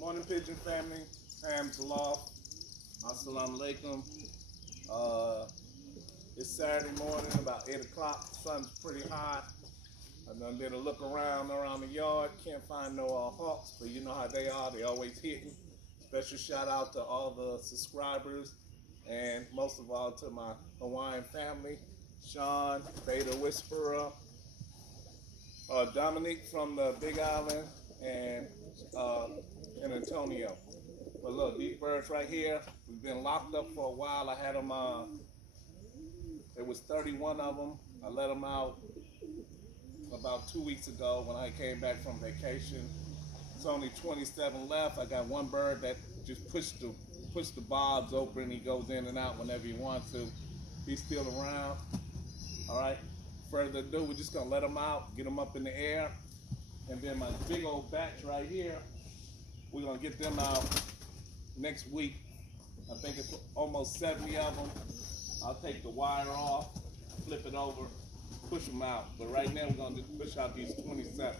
Morning Pigeon family, Ham Talaf, Assalamu alaikum. It's Saturday morning, about 8 o'clock. Sun's pretty hot. I done did a look around the yard. Can't find no hawks, but you know how they are. They always hitting. Special shout out to all the subscribers and most of all to my Hawaiian family, Sean, Beta Whisperer, Dominique from the Big Island, and Antonio. But look, these birds right here, we've been locked up for a while. I had them, it was 31 of them. I let them out about 2 weeks ago when I came back from vacation. It's only 27 left. I got one bird that just pushed the bobs open. He goes in and out whenever he wants to. He's still around. All right, further ado, we're just gonna let them out, get them up in the air. And then my big old batch right here, we're gonna get them out next week. I think it's almost 70 of them. I'll take the wire off, flip it over, push them out. But right now we're gonna just push out these 27.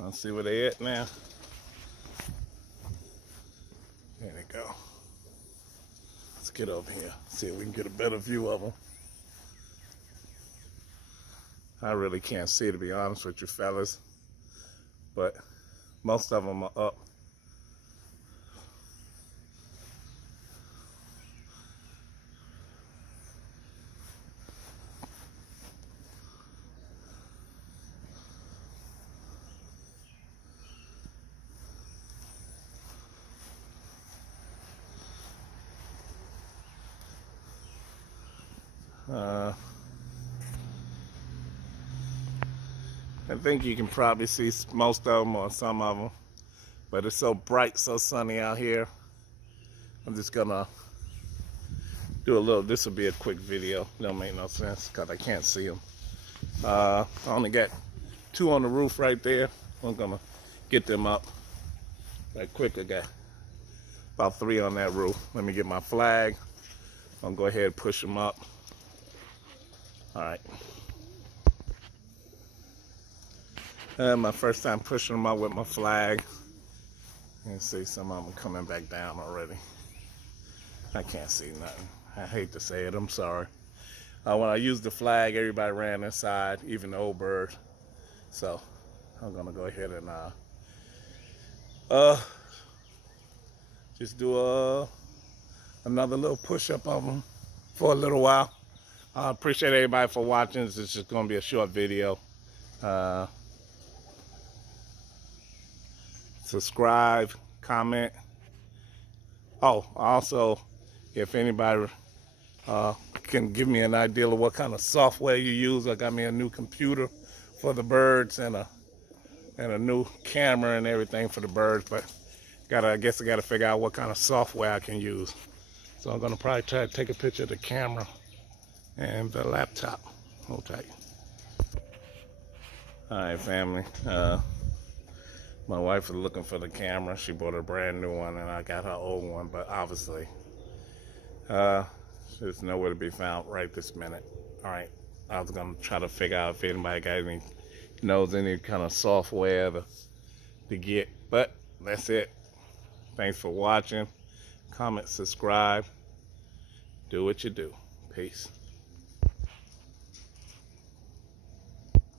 Let's see where they at now. There they go. Let's get over here, see if we can get a better view of them. I really can't see, to be honest with you fellas, but most of them are up. I think you can probably see most of them or some of them, but it's so bright, so sunny out here. I'm just gonna do a little, this will be a quick video. Don't make no sense because I can't see them. I only got 2 on the roof right there. I'm gonna get them up right quick. I got about 3 on that roof. Let me get my flag. I'm gonna go ahead and push them up. All right. My first time pushing them out with my flag. You can see some of them coming back down already. I can't see nothing. I hate to say it, I'm sorry. When I used the flag, everybody ran inside, even the old bird. So I'm gonna go ahead and just do another little push up of them for a little while. I appreciate everybody for watching. This is just gonna be a short video. Subscribe, comment. Oh, also, if anybody can give me an idea of what kind of software you use. I got me a new computer for the birds and a new camera and everything for the birds, but I guess I gotta figure out what kind of software I can use. So I'm gonna probably try to take a picture of the camera and the laptop. Hold tight. All right, family. My wife was looking for the camera. She bought a brand new one and I got her old one, but obviously there's nowhere to be found right this minute. All right, I was gonna try to figure out if anybody knows any kind of software to get, but that's it. Thanks for watching. Comment, subscribe, do what you do. Peace.